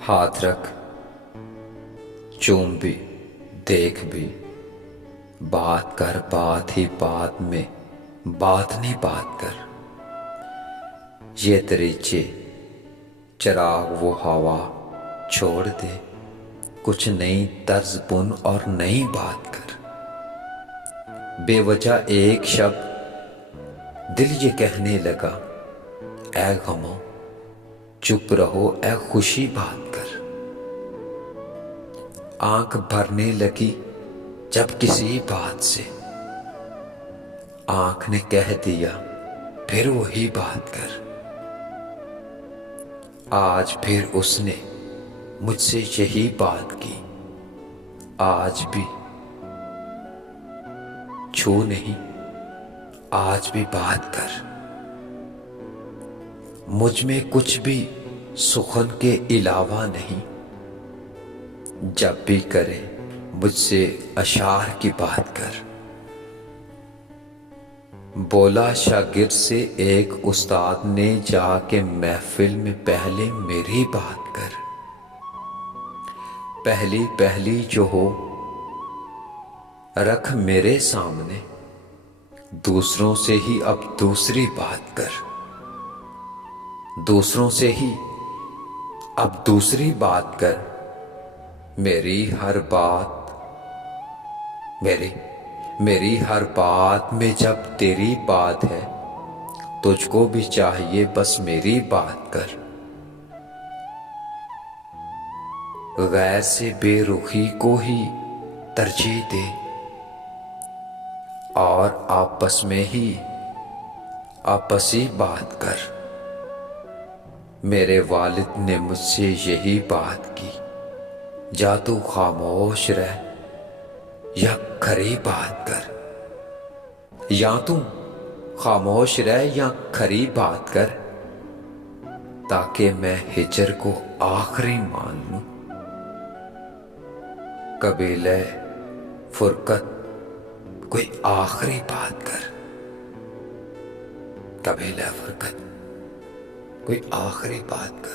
हाथ रख, चूम भी, देख भी, बात कर बात ही बात में, बात नहीं बात कर। ये दरीचे चिराग वो हवा छोड़ दे, कुछ नई तर्ज बुन और नई बात कर। बेवजह एक शब्द दिल ये कहने लगा, ऐ गमो चुप रहो, ऐ खुशी बात कर। आंख भरने लगी जब किसी बात से, आंख ने कह दिया फिर वही बात कर। आज फिर उसने मुझसे यही बात की, आज भी छू नहीं, आज भी बात कर। मुझ में कुछ भी सुखन के अलावा नहीं, जब भी करे मुझसे अशार की बात कर। बोला शागिर्द से एक उस्ताद ने जाके महफिल में, पहले मेरी बात कर। पहली पहली जो हो रख मेरे सामने, दूसरों से ही अब दूसरी बात कर। दूसरों से ही अब दूसरी बात कर। मेरी हर बात मेरी हर बात में जब तेरी बात है, तुझको भी चाहिए बस मेरी बात कर। गैर से बेरुखी को ही तरजीह दे, और आपस में ही आपसी बात कर। मेरे वालिद ने मुझसे यही बात की, जा तू खामोश रह या खरी बात कर। या तू खामोश रह या खरी बात कर, ताकि मैं हिजर को आखिरी मान लूं। कबीले फुरकत कोई आखिरी बात कर। कबीले फुरकत कोई आखिरी बात कर।